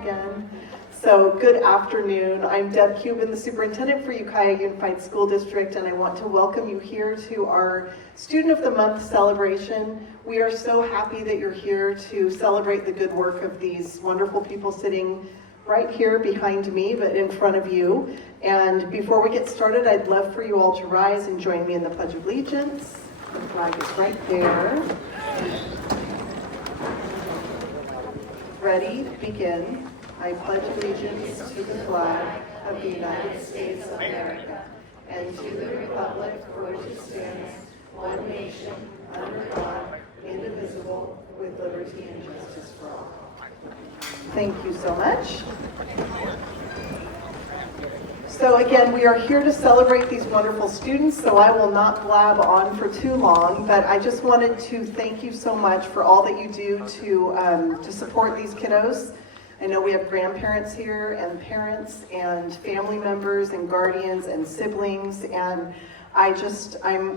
Again. So good afternoon. I'm Deb Cuban, the superintendent for Ukiah Unified School District, and I want to welcome you here to our Student of the Month celebration. We are so happy that you're here to celebrate the good work of these wonderful people sitting right here behind me, but in front of you. And before we get started, I'd love for you all to rise and join me in the Pledge of Allegiance. The flag is right there. Ready? Begin. I pledge allegiance to the flag of the United States of America and to the republic for which it stands, one nation, under God, indivisible, with liberty and justice for all. Thank you so much. So again, we are here to celebrate these wonderful students, so I will not blab on for too long, but I just wanted to thank you so much for all that you do to support these kiddos. I know we have grandparents here and parents and family members and guardians and siblings, and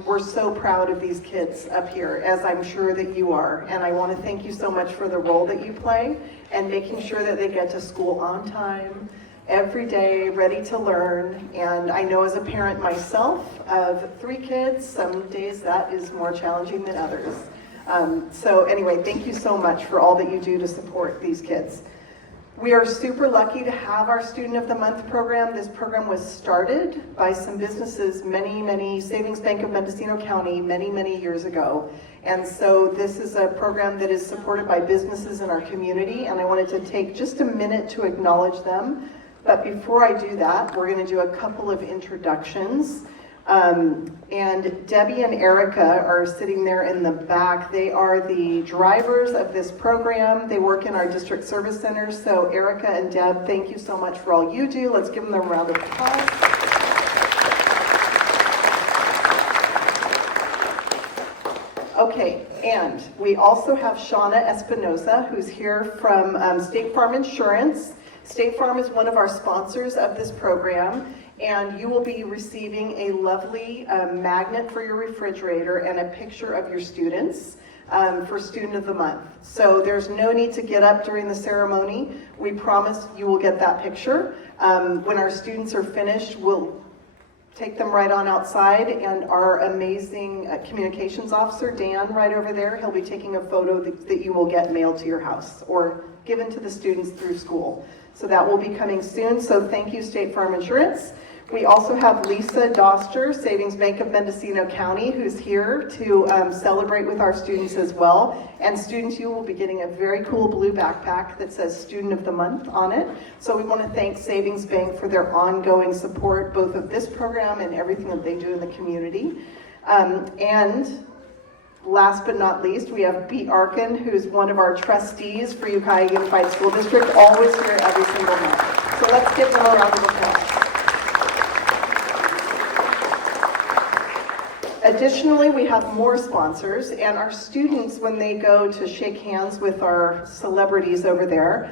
we're so proud of these kids up here, as I'm sure that you are. And I want to thank you so much for the role that you play and making sure that they get to school on time, every day, ready to learn. And I know as a parent myself of 3 kids, some days that is more challenging than others. So anyway, thank you so much for all that you do to support these kids. We are super lucky to have our Student of the Month program. This program was started by some businesses, many Savings Bank of Mendocino County, many years ago. And so this is a program that is supported by businesses in our community, and I wanted to take just a minute to acknowledge them. But before I do that, we're going to do a couple of introductions. And Debbie and Erica are sitting there in the back. They are the drivers of this program. They work in our district service center. So Erica and Deb, thank you so much for all you do. Let's give them a round of applause. Okay, and we also have Shauna Espinosa, who's here from State Farm Insurance. State Farm is one of our sponsors of this program, and you will be receiving a lovely magnet for your refrigerator and a picture of your students for Student of the Month. So there's no need to get up during the ceremony. We promise you will get that picture. When our students are finished, we'll take them right on outside, and our amazing communications officer, Dan, right over there, he'll be taking a photo that you will get mailed to your house or given to the students through school. So that will be coming soon. So thank you, State Farm Insurance. We also have Lisa Doster, Savings Bank of Mendocino County, who's here to celebrate with our students as well. And students, you will be getting a very cool blue backpack that says Student of the Month on it. So we want to thank Savings Bank for their ongoing support, both of this program and everything that they do in the community. And last but not least, we have Pete Arkin, who's one of our trustees for Ukiah Unified School District, always here every single month. So let's give them a round of applause. Additionally, we have more sponsors, and our students, when they go to shake hands with our celebrities over there,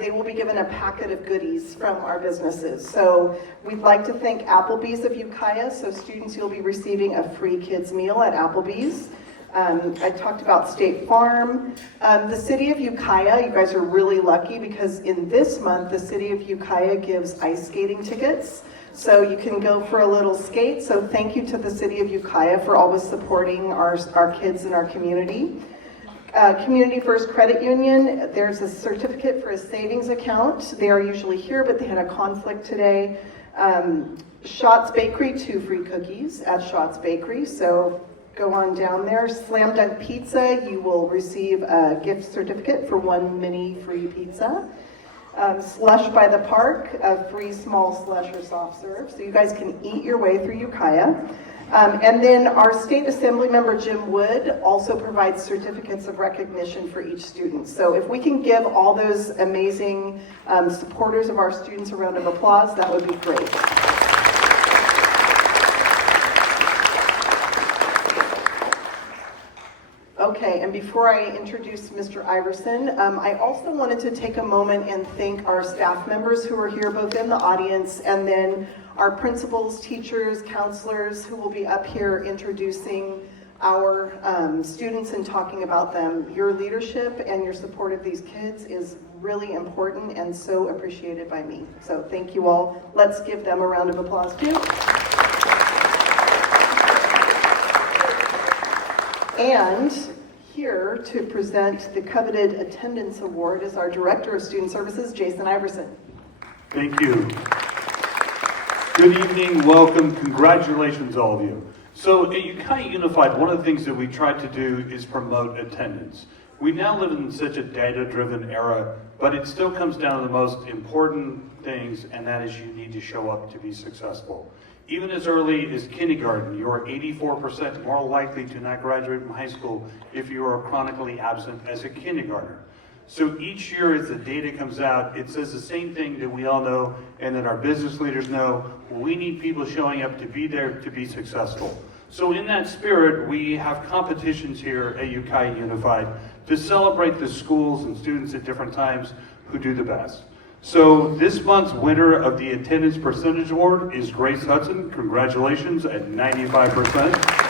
they will be given a packet of goodies from our businesses. So we'd like to thank Applebee's of Ukiah. So students, you'll be receiving a free kids meal at Applebee's. I talked about State Farm. The City of Ukiah, you guys are really lucky because in this month, the City of Ukiah gives ice skating tickets. So you can go for a little skate. So thank you to the City of Ukiah for always supporting our kids in our community. Community First Credit Union, there's a certificate for a savings account. They are usually here, but they had a conflict today. Schatz Bakery, 2 free cookies at Schatz Bakery. So go on down there. Slam Dunk Pizza, you will receive a gift certificate for 1 mini free pizza. Slush by the Park, a free small slush or soft serve. So you guys can eat your way through Ukiah. And then our state assembly member, Jim Wood, also provides certificates of recognition for each student. So if we can give all those amazing supporters of our students a round of applause, that would be great. Okay, and before I introduce Mr. Iverson, I also wanted to take a moment and thank our staff members who are here both in the audience and then our principals, teachers, counselors who will be up here introducing our students and talking about them. Your leadership and your support of these kids is really important and so appreciated by me. So thank you all. Let's give them a round of applause too. And here to present the coveted attendance award is our Director of Student Services, Jason Iverson. Thank you. Good evening, welcome, congratulations all of you. So at Ukiah Unified, one of the things that we try to do is promote attendance. We now live in such a data-driven era, but it still comes down to the most important things, and that is you need to show up to be successful. Even as early as kindergarten, you are 84% more likely to not graduate from high school if you are chronically absent as a kindergartner. So each year as the data comes out, it says the same thing that we all know and that our business leaders know. We need people showing up to be there to be successful. So in that spirit, we have competitions here at Ukiah Unified to celebrate the schools and students at different times who do the best. So this month's winner of the Attendance Percentage Award is Grace Hudson. Congratulations at 95%.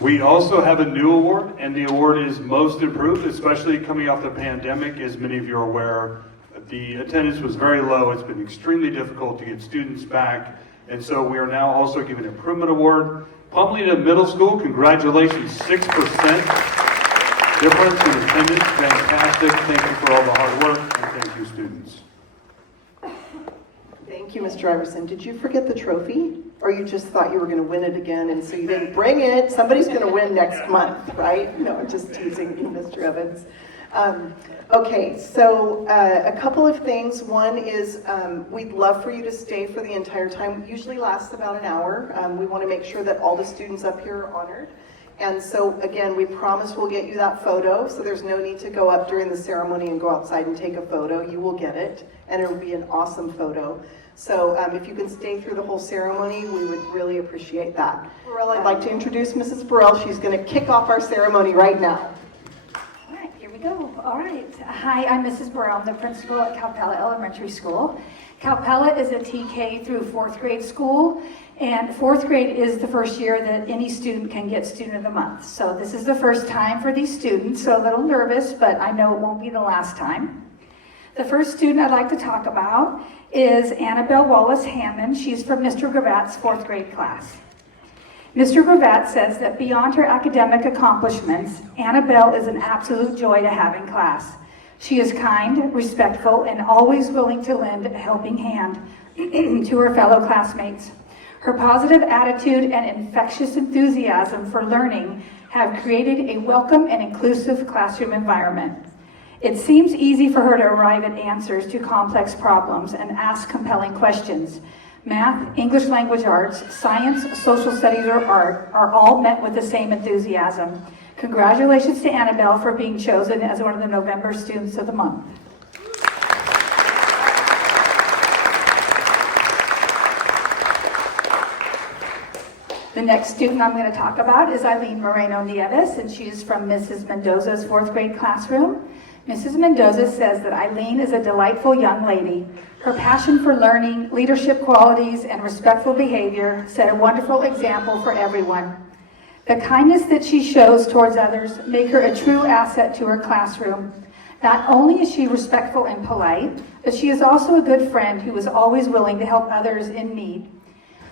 We also have a new award, and the award is Most Improved, especially coming off the pandemic. As many of you are aware, the attendance was very low. It's been extremely difficult to get students back, and so we are now also giving an Improvement Award. Palmolita Middle School, congratulations, 6% difference in attendance, fantastic. Thank you for all the hard work, and thank you, students. Thank you, Mr. Iverson. Did you forget the trophy? Or you just thought you were going to win it again, and so you didn't bring it? Somebody's going to win next month, right? No, I'm just teasing you, Mr. Evans. Okay, so a couple of things. One is we'd love for you to stay for the entire time. It usually lasts about an hour. We want to make sure that all the students up here are honored. And so, again, we promise we'll get you that photo, so there's no need to go up during the ceremony and go outside and take a photo. You will get it, and it'll be an awesome photo. So if you can stay through the whole ceremony, we would really appreciate that. Burrell, I'd like to introduce Mrs. Burrell. She's going to kick off our ceremony right now. All right, here we go. All right. Hi, I'm Mrs. Burrell. I'm the principal at Calpella Elementary School. Calpella is a TK through 4th grade school, and 4th grade is the first year that any student can get Student of the Month. So this is the first time for these students, so a little nervous, but I know it won't be the last time. The first student I'd like to talk about is Annabelle Wallace Hammond. She's from Mr. Gravat's 4th grade class. Mr. Gravat says that beyond her academic accomplishments, Annabelle is an absolute joy to have in class. She is kind, respectful, and always willing to lend a helping hand to her fellow classmates. Her positive attitude and infectious enthusiasm for learning have created a welcome and inclusive classroom environment. It seems easy for her to arrive at answers to complex problems and ask compelling questions. Math, English language arts, science, social studies, or art are all met with the same enthusiasm. Congratulations to Annabelle for being chosen as one of the November Students of the Month. The next student I'm going to talk about is Eileen Moreno Nieves, and she is from Mrs. Mendoza's 4th grade classroom. Mrs. Mendoza says that Eileen is a delightful young lady. Her passion for learning, leadership qualities, and respectful behavior set a wonderful example for everyone. The kindness that she shows towards others make her a true asset to her classroom. Not only is she respectful and polite, but she is also a good friend who is always willing to help others in need.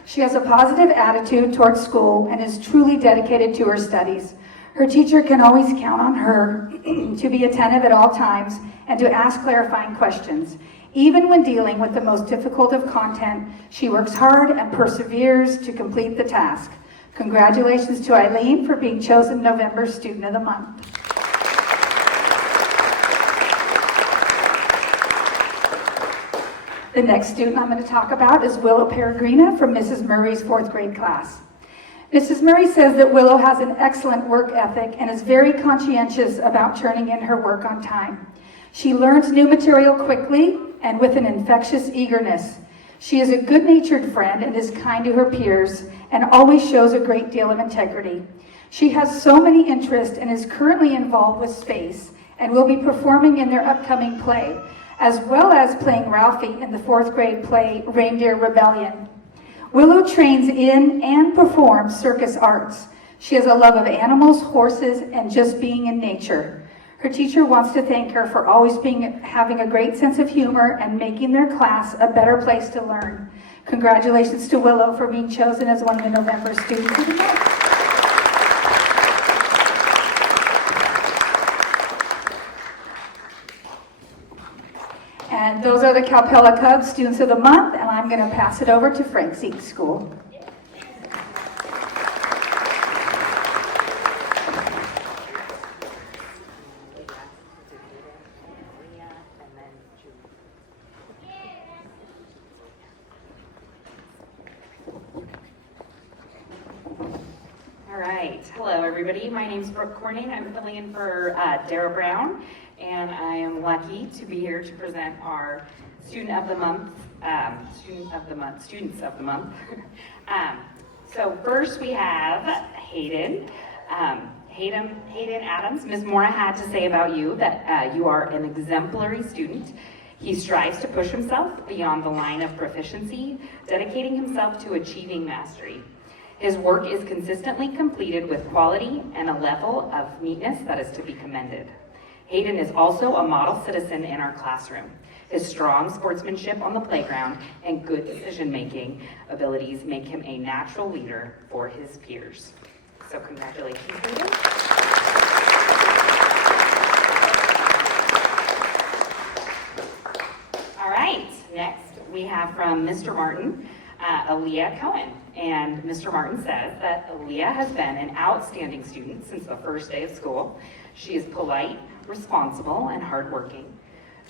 She has a positive attitude towards school and is truly dedicated to her studies. Her teacher can always count on her to be attentive at all times and to ask clarifying questions. Even when dealing with the most difficult of content, she works hard and perseveres to complete the task. Congratulations to Eileen for being chosen November Student of the Month. The next student I'm going to talk about is Willow Peregrina from Mrs. Murray's 4th grade class. Mrs. Murray says that Willow has an excellent work ethic and is very conscientious about turning in her work on time. She learns new material quickly and with an infectious eagerness. She is a good-natured friend and is kind to her peers and always shows a great deal of integrity. She has so many interests and is currently involved with Space and will be performing in their upcoming play, as well as playing Ralphie in the 4th grade play Reindeer Rebellion. Willow trains in and performs circus arts. She has a love of animals, horses, and just being in nature. Her teacher wants to thank her for always having a great sense of humor and making their class a better place to learn. Congratulations to Willow for being chosen as one of the November Students of the Month. And those are the Calpella Cubs Students of the Month, and I'm going to pass it over to Frank Zeek School. All right. Hello, everybody. My name's Brooke Corning. I'm filling in for Dara Brown, and I am lucky to be here to present our Student of the Month, Students of the Month. So first we have Hayden. Hayden Adams. Ms. Mora had to say about you that you are an exemplary student. He strives to push himself beyond the line of proficiency, dedicating himself to achieving mastery. His work is consistently completed with quality and a level of neatness that is to be commended. Hayden is also a model citizen in our classroom. His strong sportsmanship on the playground and good decision-making abilities make him a natural leader for his peers. So congratulations, Hayden. All right, next we have from Mr. Martin, Aaliyah Cohen. And Mr. Martin says that Aaliyah has been an outstanding student since the first day of school. She is polite, responsible, and hardworking.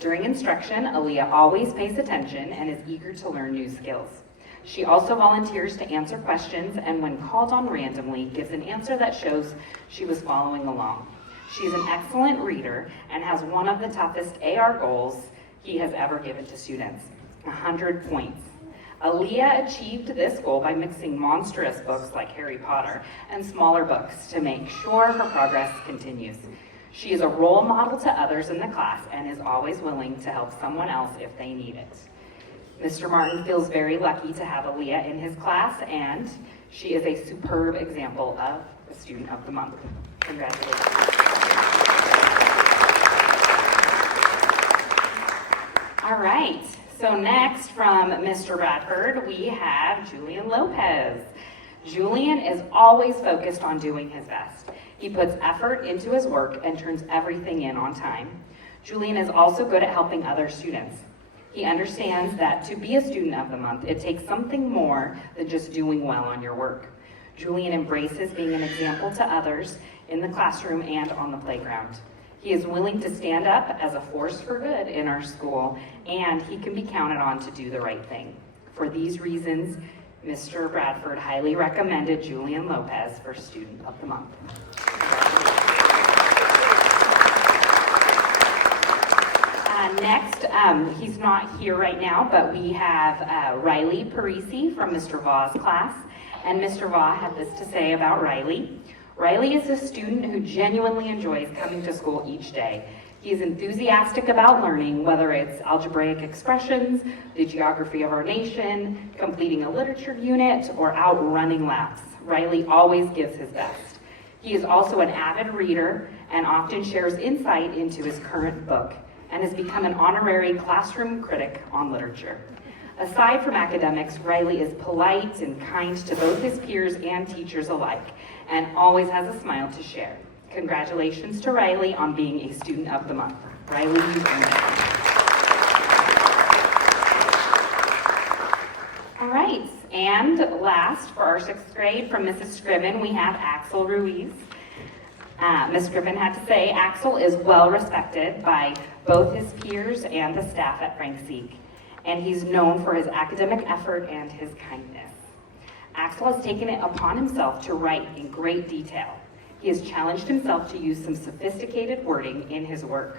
During instruction, Aaliyah always pays attention and is eager to learn new skills. She also volunteers to answer questions and when called on randomly, gives an answer that shows she was following along. She's an excellent reader and has one of the toughest AR goals he has ever given to students, 100 points. Aaliyah achieved this goal by mixing monstrous books like Harry Potter and smaller books to make sure her progress continues. She is a role model to others in the class and is always willing to help someone else if they need it. Mr. Martin feels very lucky to have Aaliyah in his class, and she is a superb example of a Student of the Month. Congratulations. All right, so next from Mr. Bradford, we have Julian Lopez. Julian is always focused on doing his best. He puts effort into his work and turns everything in on time. Julian is also good at helping other students. He understands that to be a Student of the Month, it takes something more than just doing well on your work. Julian embraces being an example to others in the classroom and on the playground. He is willing to stand up as a force for good in our school, and he can be counted on to do the right thing. For these reasons, Mr. Bradford highly recommended Julian Lopez for Student of the Month. Next, he's not here right now, but we have Riley Parisi from Mr. Vaugh's class, and Mr. Vaughn had this to say about Riley. Riley is a student who genuinely enjoys coming to school each day. He is enthusiastic about learning, whether it's algebraic expressions, the geography of our nation, completing a literature unit, or out running laps. Riley always gives his best. He is also an avid reader and often shares insight into his current book, and has become an honorary classroom critic on literature. Aside from academics, Riley is polite and kind to both his peers and teachers alike, and always has a smile to share. Congratulations to Riley on being a Student of the Month. Riley, you earned it. All right, and last for our 6th grade from Mrs. Scriven, we have Axel Ruiz. Ms. Scriven had to say, Axel is well respected by both his peers and the staff at Frank Zeek, and he's known for his academic effort and his kindness. Axel has taken it upon himself to write in great detail. He has challenged himself to use some sophisticated wording in his work.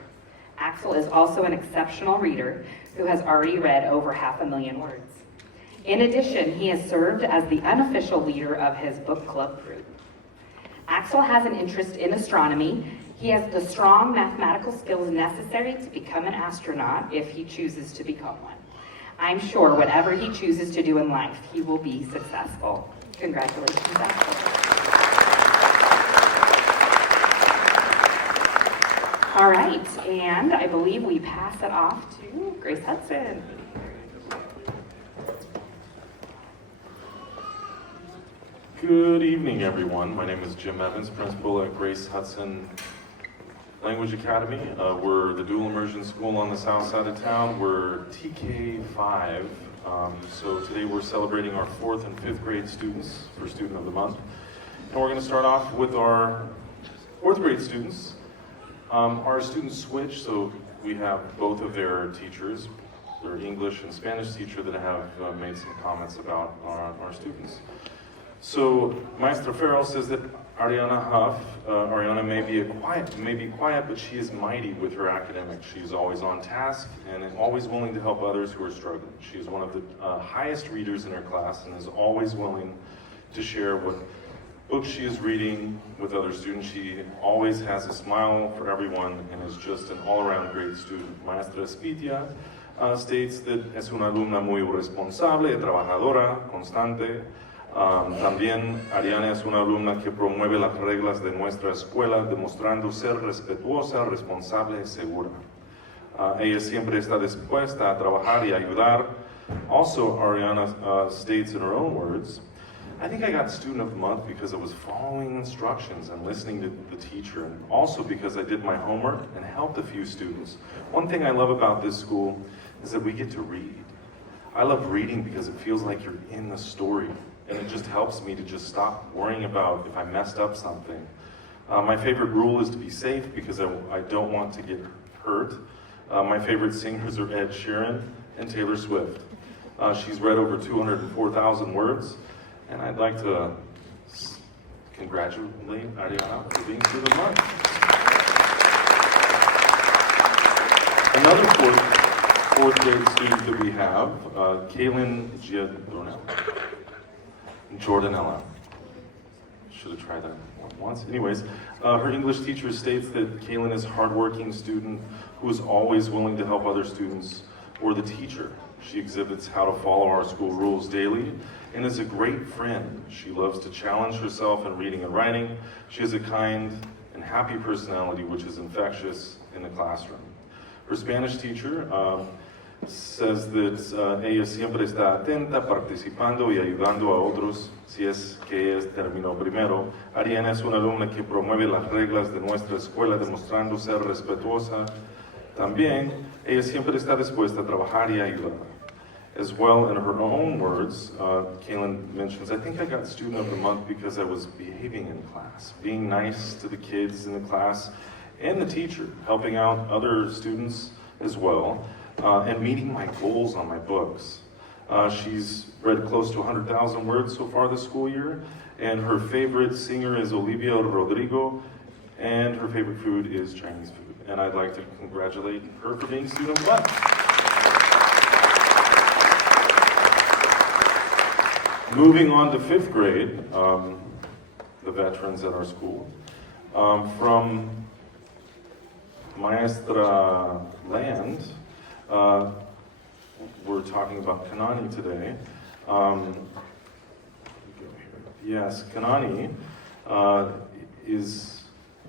Axel is also an exceptional reader who has already read over 500,000 words. In addition, he has served as the unofficial leader of his book club group. Axel has an interest in astronomy. He has the strong mathematical skills necessary to become an astronaut if he chooses to become one. I'm sure whatever he chooses to do in life, he will be successful. Congratulations, Axel. All right, and I believe we pass it off to Grace Hudson. Good evening, everyone. My name is Jim Evans, principal at Grace Hudson Language Academy. We're the dual immersion school on the south side of town. We're TK5. So today we're celebrating our 4th and 5th grade students for Student of the Month. And we're going to start off with our 4th grade students. Our students switch, so we have both of their teachers, their English and Spanish teacher, that have made some comments about our students. So Maestra Farrell says that Ariana Huff, Ariana may be quiet, but she is mighty with her academics. She's always on task and is always willing to help others who are struggling. She is one of the highest readers in her class and is always willing to share what books she is reading with other students. She always has a smile for everyone and is just an all-around great student. Maestra Espitia states that es una alumna muy responsable, trabajadora, constante. También Ariana es una alumna que promueve las reglas de nuestra escuela, demostrando ser respetuosa, responsable y segura. Ella siempre está dispuesta a trabajar y ayudar. Also, Ariana states in her own words, I think I got Student of the Month because I was following instructions and listening to the teacher, and also because I did my homework and helped a few students. One thing I love about this school is that we get to read. I love reading because it feels like you're in the story, and it just helps me to just stop worrying about if I messed up something. My favorite rule is to be safe because I don't want to get hurt. My favorite singers are Ed Sheeran and Taylor Swift. She's read over 204,000 words, and I'd like to congratulate Ariana for being Student of the Month. Another fourth grade student that we have, Kaylin Jordanella. Should have tried that once. Anyways, her English teacher states that Kaylin is a hardworking student who is always willing to help other students or the teacher. She exhibits how to follow our school rules daily and is a great friend. She loves to challenge herself in reading and writing. She has a kind and happy personality which is infectious in the classroom. Her Spanish teacher says that ella siempre está atenta, participando y ayudando a otros si es que ella terminó primero. Ariana es una alumna que promueve las reglas de nuestra escuela demostrando ser respetuosa. También, ella siempre está dispuesta a trabajar y ayudar. As well, in her own words, Kaylin mentions, I think I got Student of the Month because I was behaving in class, being nice to the kids in the class and the teacher, helping out other students as well, and meeting my goals on my books. She's read close to 100,000 words so far this school year, and her favorite singer is Olivia Rodrigo, and her favorite food is Chinese food. And I'd like to congratulate her for being Student of the Month. Moving on to 5th grade, the veterans at our school. From Maestra Land, we're talking about Kanani today. Yes, Kanani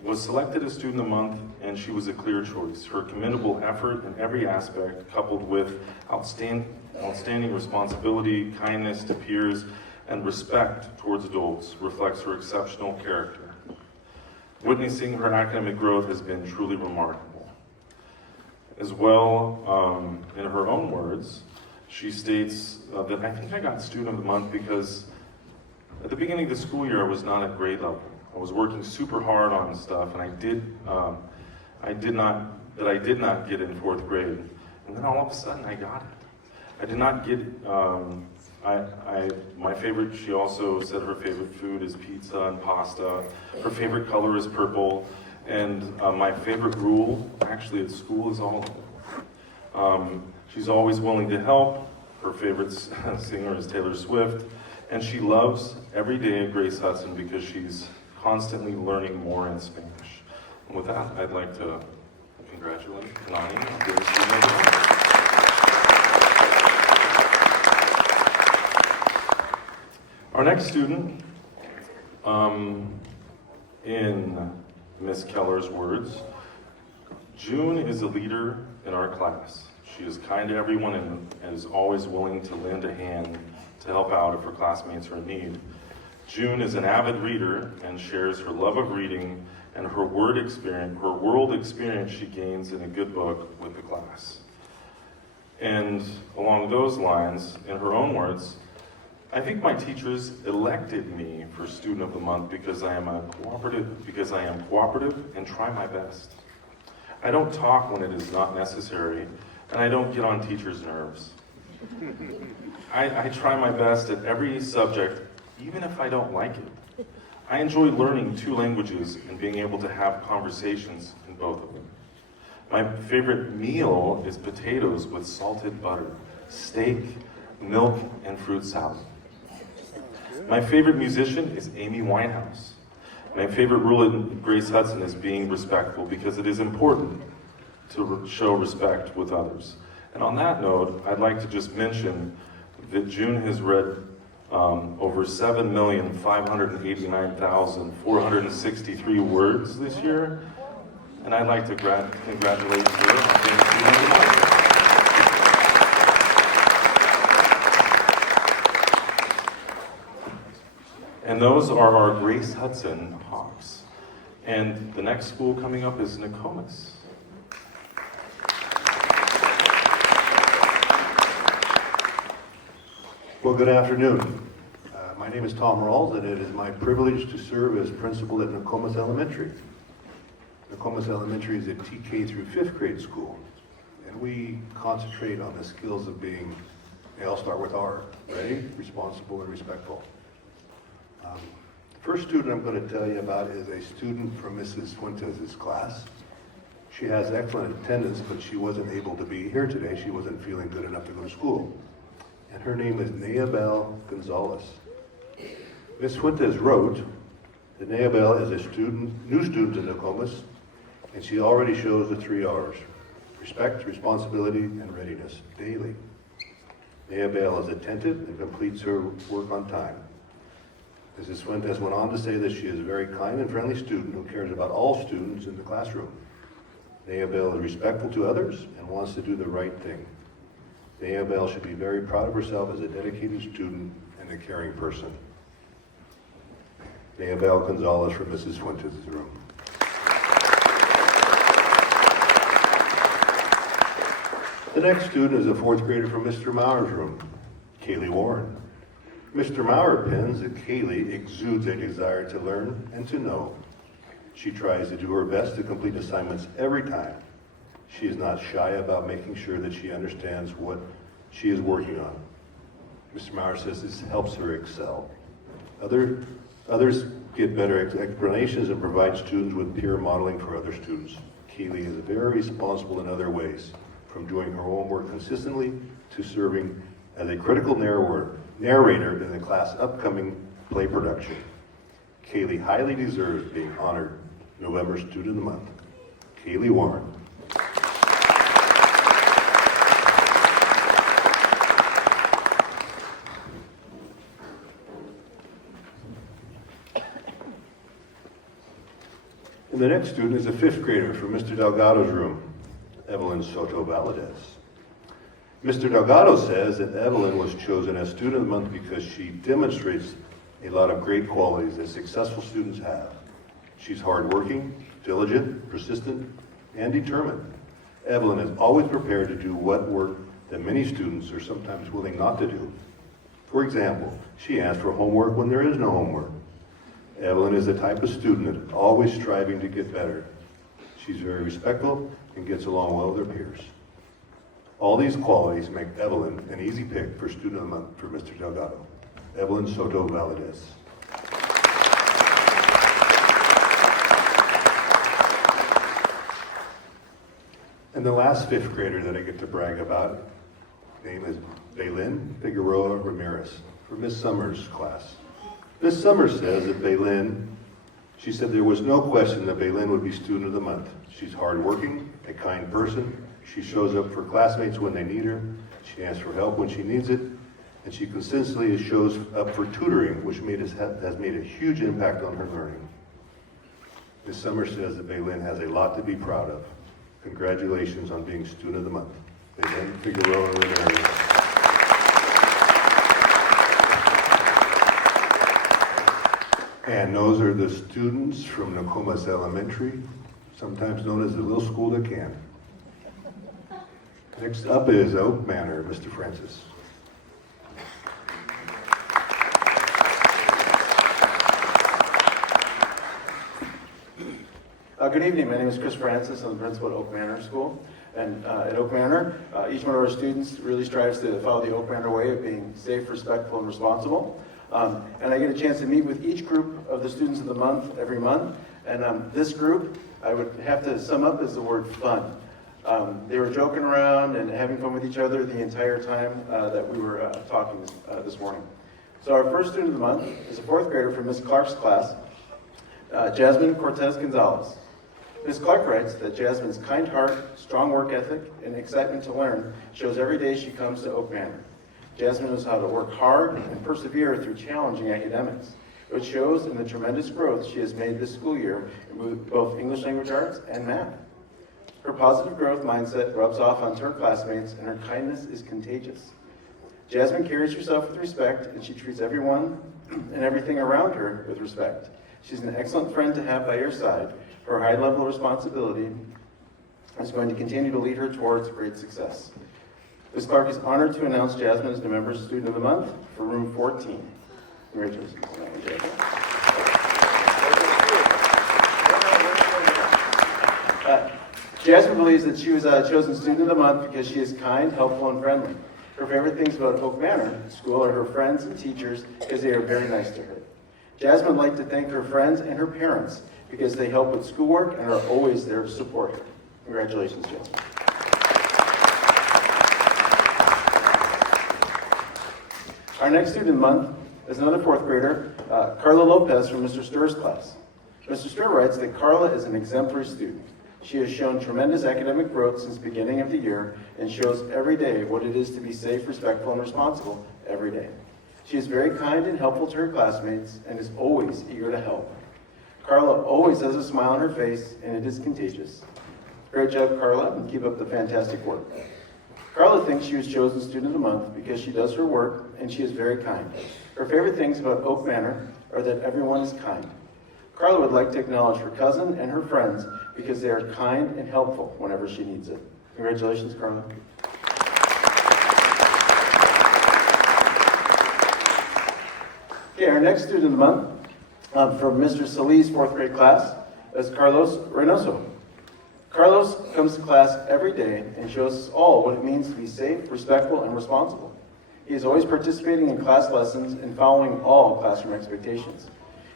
was selected as Student of the Month, and she was a clear choice. Her commendable effort in every aspect, coupled with outstanding responsibility, kindness to peers, and respect towards adults, reflects her exceptional character. Witnessing her academic growth has been truly remarkable. As well, in her own words, she states that I think I got Student of the Month because at the beginning of the school year, I was not at grade level. I was working super hard on stuff, and I did not get in 4th grade. And then all of a sudden, I got it. I did not get. My favorite. She also said her favorite food is pizza and pasta. Her favorite color is purple, and my favorite rule, actually, at school is all of it. She's always willing to help. Her favorite singer is Taylor Swift, and she loves every day at Grace Hudson because she's constantly learning more in Spanish. And with that, I'd like to congratulate Kanani on being Student of the Month. Our next student, in Miss Keller's words, June is a leader in our class. She is kind to everyone and is always willing to lend a hand to help out if her classmates are in need. June is an avid reader and shares her love of reading and her world experience she gains in a good book with the class. And along those lines, in her own words, I think my teachers elected me for Student of the Month because I am cooperative and try my best. I don't talk when it is not necessary, and I don't get on teachers' nerves. I try my best at every subject, even if I don't like it. I enjoy learning 2 languages and being able to have conversations in both of them. My favorite meal is potatoes with salted butter, steak, milk, and fruit salad. My favorite musician is Amy Winehouse. My favorite rule in Grace Hudson is being respectful because it is important to show respect with others. And on that note, I'd like to just mention that June has read over 7,589,463 words this year, and I'd like to congratulate her on being Student of the Month. And those are our Grace Hudson Hawks. And the next school coming up is Nokomis. Well, good afternoon. My name is Tom Rawls, and it is my privilege to serve as principal at Nokomis Elementary. Nokomis Elementary is a TK through 5th grade school, and we concentrate on the skills of being, I'll start with R, ready, responsible, and respectful. The first student I'm going to tell you about is a student from Mrs. Fuentes' class. She has excellent attendance, but she wasn't able to be here today. She wasn't feeling good enough to go to school. And her name is Neabel Gonzalez. Ms. Fuentes wrote that Neabel is a new student in Nokomis, and she already shows the 3 R's: respect, responsibility, and readiness daily. Neabel is attentive and completes her work on time. Mrs. Fuentes went on to say that she is a very kind and friendly student who cares about all students in the classroom. Neabel is respectful to others and wants to do the right thing. Neabel should be very proud of herself as a dedicated student and a caring person. Neabel Gonzalez from Mrs. Fuentes' room. The next student is a 4th grader from Mr. Maurer's room, Kaylee Warren. Mr. Maurer pins that Kaylee exudes a desire to learn and to know. She tries to do her best to complete assignments every time. She is not shy about making sure that she understands what she is working on. Mr. Maurer says this helps her excel. Others get better explanations and provide students with peer modeling for other students. Kaylee is very responsible in other ways, from doing her homework consistently to serving as a critical narrator in the class' upcoming play production. Kaylee highly deserves being honored November Student of the Month. Kaylee Warren. And the next student is a 5th grader from Mr. Delgado's room, Evelyn Soto Valadez. Mr. Delgado says that Evelyn was chosen as Student of the Month because she demonstrates a lot of great qualities that successful students have. She's hardworking, diligent, persistent, and determined. Evelyn is always prepared to do what work that many students are sometimes willing not to do. For example, she asks for homework when there is no homework. Evelyn is the type of student that is always striving to get better. She's very respectful and gets along well with her peers. All these qualities make Evelyn an easy pick for Student of the Month for Mr. Delgado. Evelyn Soto Valadez. And the last 5th grader that I get to brag about, name is Baylin Figueroa Ramirez for Miss Summers' class. Miss Summers says that she said there was no question that Baylin would be Student of the Month. She's hardworking, a kind person. She shows up for classmates when they need her. She asks for help when she needs it. and she consistently shows up for tutoring, which has made a huge impact on her learning. Ms. Summers says that Baylin has a lot to be proud of. Congratulations on being Student of the Month. Baylin Figueroa Ramirez. And those are the students from Nokomis Elementary, sometimes known as the little school that can. Next up is Oak Manor, Mr. Francis. Good evening, my name is Chris Francis, I'm the principal at Oak Manor School. And at Oak Manor, each one of our students really strives to follow the Oak Manor way of being safe, respectful, and responsible. And I get a chance to meet with each group of the students of the month every month. And this group, I would have to sum up as the word fun. They were joking around and having fun with each other the entire time that we were talking this morning. So our first student of the month is a fourth grader from Ms. Clark's class, Jasmine Cortez Gonzalez. Ms. Clark writes that Jasmine's kind heart, strong work ethic, and excitement to learn shows every day she comes to Oak Manor. Jasmine knows how to work hard and persevere through challenging academics, which shows in the tremendous growth she has made this school year in both English language arts and math. Her positive growth mindset rubs off onto her classmates, and her kindness is contagious. Jasmine carries herself with respect, and she treats everyone and everything around her with respect. She's an excellent friend to have by your side. Her high level of responsibility is going to continue to lead her towards great success. Ms. Clark is honored to announce Jasmine as the Members Student of the Month for room 14. Congratulations. Jasmine believes that she was chosen Student of the Month because she is kind, helpful, and friendly. Her favorite things about Oak Manor School are her friends and teachers because they are very nice to her. Jasmine would like to thank her friends and her parents because they help with schoolwork and are always there to support her. Congratulations, Jasmine. Our next student of the month is another fourth grader, Carla Lopez from Mr. Sturr's class. Mr. Sturr writes that Carla is an exemplary student. She has shown tremendous academic growth since the beginning of the year and shows every day what it is to be safe, respectful, and responsible every day. She is very kind and helpful to her classmates and is always eager to help. Carla always has a smile on her face, and it is contagious. Great job, Carla, and keep up the fantastic work. Carla thinks she was chosen Student of the Month because she does her work and she is very kind. Her favorite things about Oak Manor are that everyone is kind. Carla would like to acknowledge her cousin and her friends because they are kind and helpful whenever she needs it. Congratulations, Carla. Okay, our next student of the month from Mr. Salih's fourth grade class is Carlos Reynoso. Carlos comes to class every day and shows us all what it means to be safe, respectful, and responsible. He is always participating in class lessons and following all classroom expectations.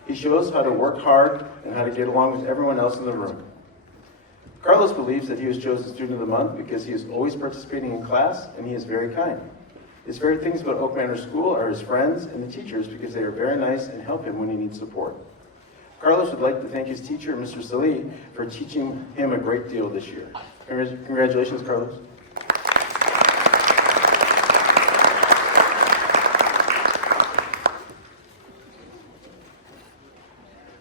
He shows how to work hard and how to get along with everyone else in the room. Carlos believes that he was chosen Student of the Month because he is always participating in class and he is very kind. His favorite things about Oak Manor School are his friends and the teachers because they are very nice and help him when he needs support. Carlos would like to thank his teacher, Mr. Salih, for teaching him a great deal this year. Congratulations, Carlos.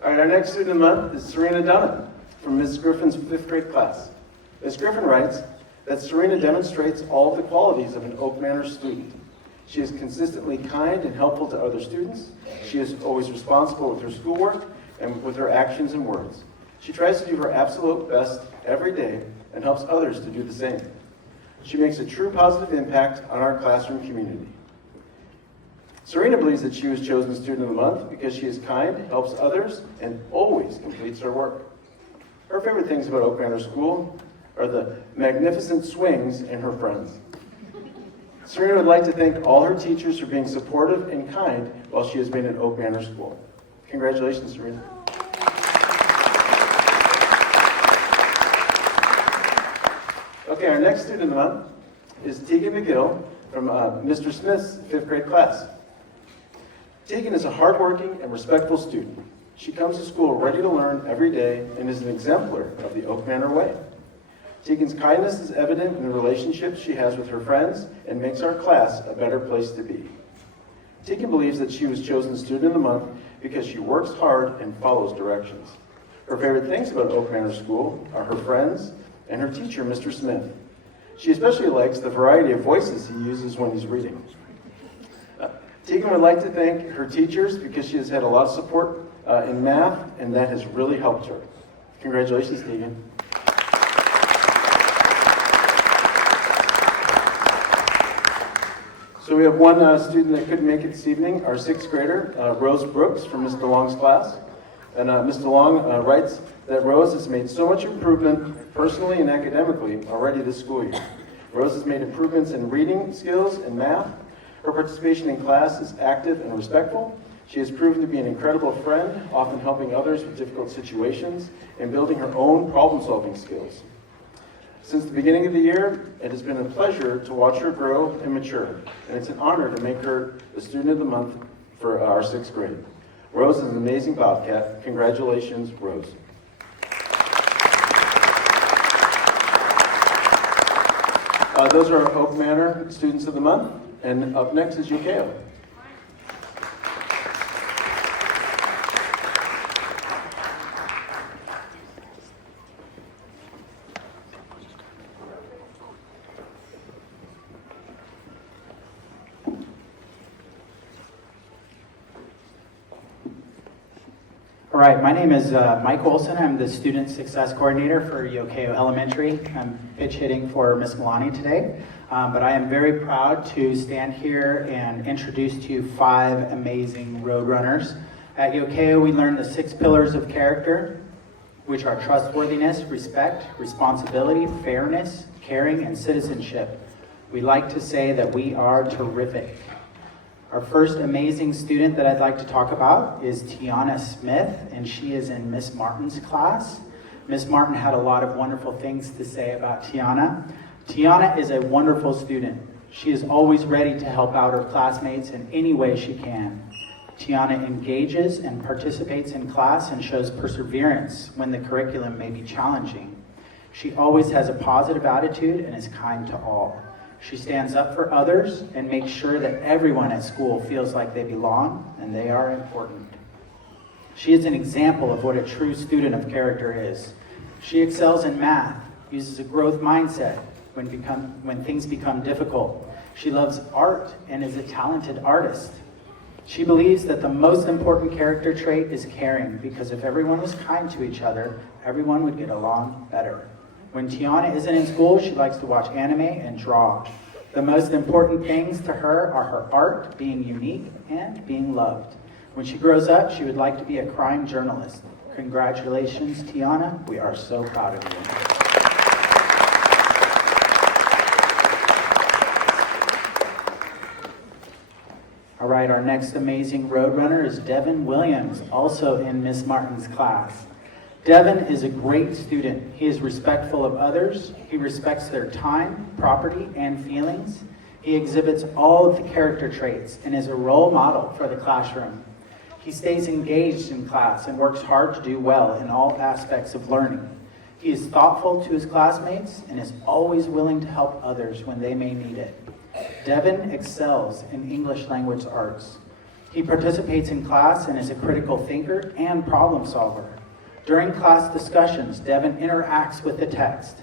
All right, our next student of the month is Serena Dunham from Ms. Griffin's fifth grade class. Ms. Griffin writes that Serena demonstrates all the qualities of an Oak Manor student. She is consistently kind and helpful to other students. She is always responsible with her schoolwork and with her actions and words. She tries to do her absolute best every day and helps others to do the same. She makes a true positive impact on our classroom community. Serena believes that she was chosen Student of the Month because she is kind, helps others, and always completes her work. Her favorite things about Oak Manor School are the magnificent swings and her friends. Serena would like to thank all her teachers for being supportive and kind while she has been at Oak Manor School. Congratulations, Serena. Okay, our next student of the month is Tegan McGill from Mr. Smith's fifth grade class. Tegan is a hardworking and respectful student. She comes to school ready to learn every day and is an exemplar of the Oak Manor way. Tegan's kindness is evident in the relationships she has with her friends and makes our class a better place to be. Tegan believes that she was chosen Student of the Month because she works hard and follows directions. Her favorite things about Oak Manor School are her friends and her teacher, Mr. Smith. She especially likes the variety of voices he uses when he's reading. Tegan would like to thank her teachers because she has had a lot of support in math, and that has really helped her. Congratulations, Tegan. So we have one student that couldn't make it this evening, our sixth grader, Rose Brooks from Ms. DeLong's class. And Ms. DeLong writes that Rose has made so much improvement personally and academically already this school year. Rose has made improvements in reading skills and math. Her participation in class is active and respectful. She has proven to be an incredible friend, often helping others with difficult situations and building her own problem-solving skills. Since the beginning of the year, it has been a pleasure to watch her grow and mature, and it's an honor to make her the Student of the Month for our sixth grade. Rose is an amazing Bobcat. Congratulations, Rose. Those are our Oak Manor Students of the Month, and up next is Yukeo. All right, my name is Mike Olson. I'm the Student Success Coordinator for Yokeo Elementary. I'm pitch hitting for Miss Milani today, but I am very proud to stand here and introduce to you 5 amazing Roadrunners. At Yokeo, we learn the 6 pillars of character, which are trustworthiness, respect, responsibility, fairness, caring, and citizenship. We like to say that we are terrific. Our first amazing student that I'd like to talk about is Tiana Smith, and she is in Miss Martin's class. Miss Martin had a lot of wonderful things to say about Tiana. Tiana is a wonderful student. She is always ready to help out her classmates in any way she can. Tiana engages and participates in class and shows perseverance when the curriculum may be challenging. She always has a positive attitude and is kind to all. She stands up for others and makes sure that everyone at school feels like they belong and they are important. She is an example of what a true student of character is. She excels in math, uses a growth mindset when things become difficult. She loves art and is a talented artist. She believes that the most important character trait is caring, because if everyone was kind to each other, everyone would get along better. When Tiana isn't in school, she likes to watch anime and draw. The most important things to her are her art, being unique, and being loved. When she grows up, she would like to be a crime journalist. Congratulations, Tiana. We are so proud of you. All right, our next amazing Roadrunner is Devin Williams, also in Miss Martin's class. Devin is a great student. He is respectful of others. He respects their time, property, and feelings. He exhibits all of the character traits and is a role model for the classroom. He stays engaged in class and works hard to do well in all aspects of learning. He is thoughtful to his classmates and is always willing to help others when they may need it. Devin excels in English language arts. He participates in class and is a critical thinker and problem solver. During class discussions, Devin interacts with the text,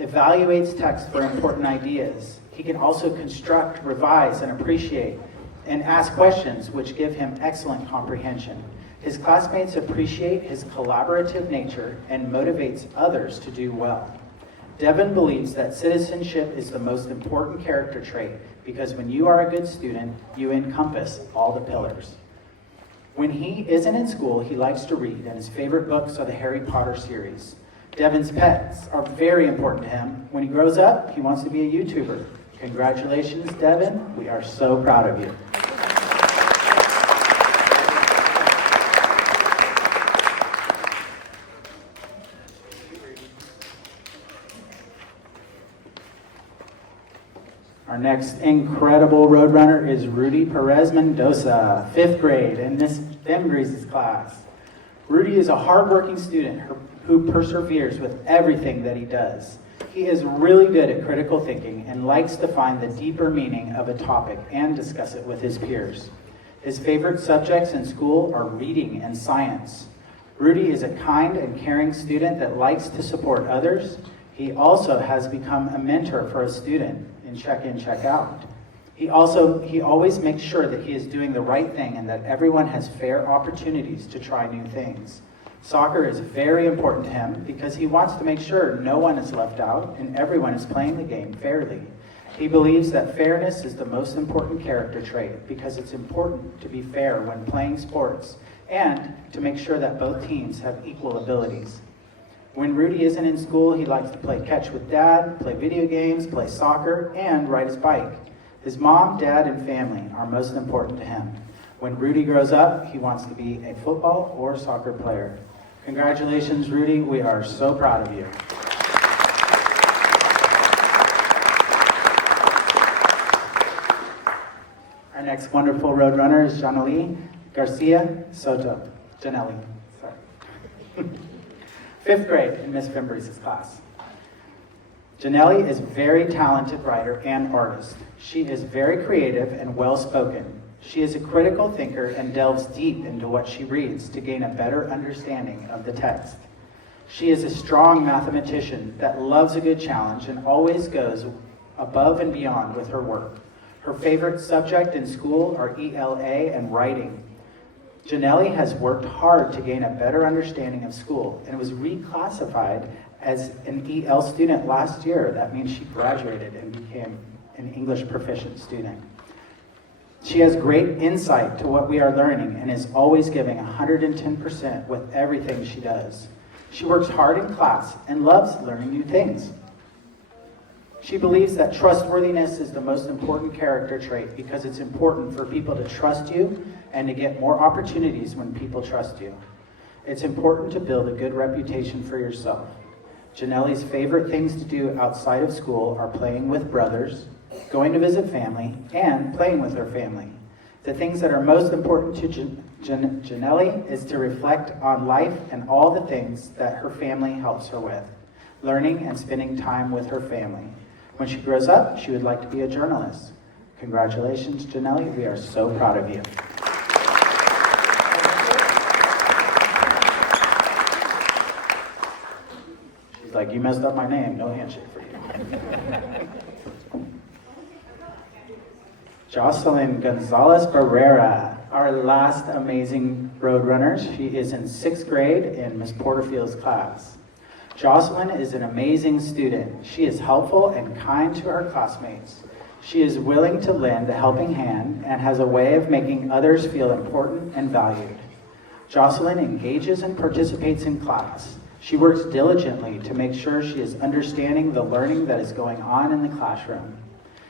evaluates text for important ideas. He can also construct, revise, and appreciate, and ask questions which give him excellent comprehension. His classmates appreciate his collaborative nature and motivates others to do well. Devin believes that citizenship is the most important character trait because when you are a good student, you encompass all the pillars. When he isn't in school, he likes to read, and his favorite books are the Harry Potter series. Devin's pets are very important to him. When he grows up, he wants to be a YouTuber. Congratulations, Devin. We are so proud of you. Our next incredible Roadrunner is Rudy Perez Mendoza, 5th grade, in Miss Demgrease's class. Rudy is a hardworking student who perseveres with everything that he does. He is really good at critical thinking and likes to find the deeper meaning of a topic and discuss it with his peers. His favorite subjects in school are reading and science. Rudy is a kind and caring student that likes to support others. He also has become a mentor for a student in check-in, check-out. He always makes sure that he is doing the right thing and that everyone has fair opportunities to try new things. Soccer is very important to him because he wants to make sure no one is left out and everyone is playing the game fairly. He believes that fairness is the most important character trait because it's important to be fair when playing sports and to make sure that both teams have equal abilities. When Rudy isn't in school, he likes to play catch with dad, play video games, play soccer, and ride his bike. His mom, dad, and family are most important to him. When Rudy grows up, he wants to be a football or soccer player. Congratulations, Rudy. We are so proud of you. Our next wonderful Roadrunner is Janelle Garcia Soto. Janelle, sorry. 5th grade in Miss Fimbres' class. Janelle is a very talented writer and artist. She is very creative and well-spoken. She is a critical thinker and delves deep into what she reads to gain a better understanding of the text. She is a strong mathematician that loves a good challenge and always goes above and beyond with her work. Her favorite subject in school are ELA and writing. Janelle has worked hard to gain a better understanding of school and was reclassified as an EL student last year. That means she graduated and became an English proficient student. She has great insight to what we are learning and is always giving 110% with everything she does. She works hard in class and loves learning new things. She believes that trustworthiness is the most important character trait because it's important for people to trust you and to get more opportunities when people trust you. It's important to build a good reputation for yourself. Janelle's favorite things to do outside of school are playing with brothers, going to visit family, and playing with her family. The things that are most important to Janelle is to reflect on life and all the things that her family helps her with, learning and spending time with her family. When she grows up, she would like to be a journalist. Congratulations, Janelle. We are so proud of you. She's like, you messed up my name. No handshake for you. Jocelyn Gonzalez Barrera, our last amazing Roadrunner. She is in 6th grade in Miss Porterfield's class. Jocelyn is an amazing student. She is helpful and kind to her classmates. She is willing to lend a helping hand and has a way of making others feel important and valued. Jocelyn engages and participates in class. She works diligently to make sure she is understanding the learning that is going on in the classroom.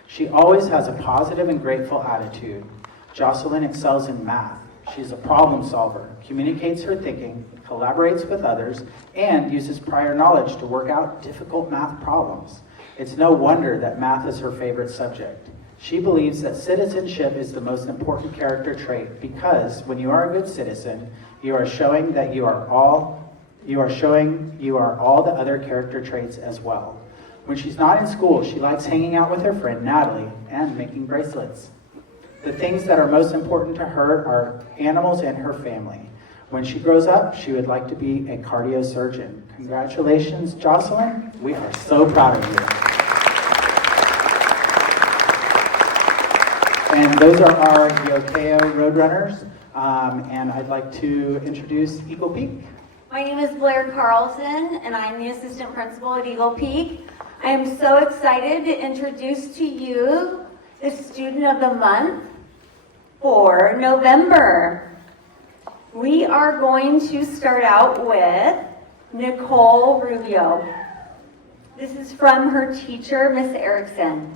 She always has a positive and grateful attitude. Jocelyn excels in math. She's a problem solver, communicates her thinking, collaborates with others, and uses prior knowledge to work out difficult math problems. It's no wonder that math is her favorite subject. She believes that citizenship is the most important character trait because when you are a good citizen, you are showing that you are all the other character traits as well. When she's not in school, she likes hanging out with her friend Natalie and making bracelets. The things that are most important to her are animals and her family. When she grows up, she would like to be a cardiosurgeon. Congratulations, Jocelyn. We are so proud of you. And those are our Yokeo Roadrunners. And I'd like to introduce Eagle Peak. My name is Blair Carlson, and I'm the assistant principal at Eagle Peak. I am so excited to introduce to you the student of the month for November. We are going to start out with Nicole Rubio. This is from her teacher, Miss Erickson.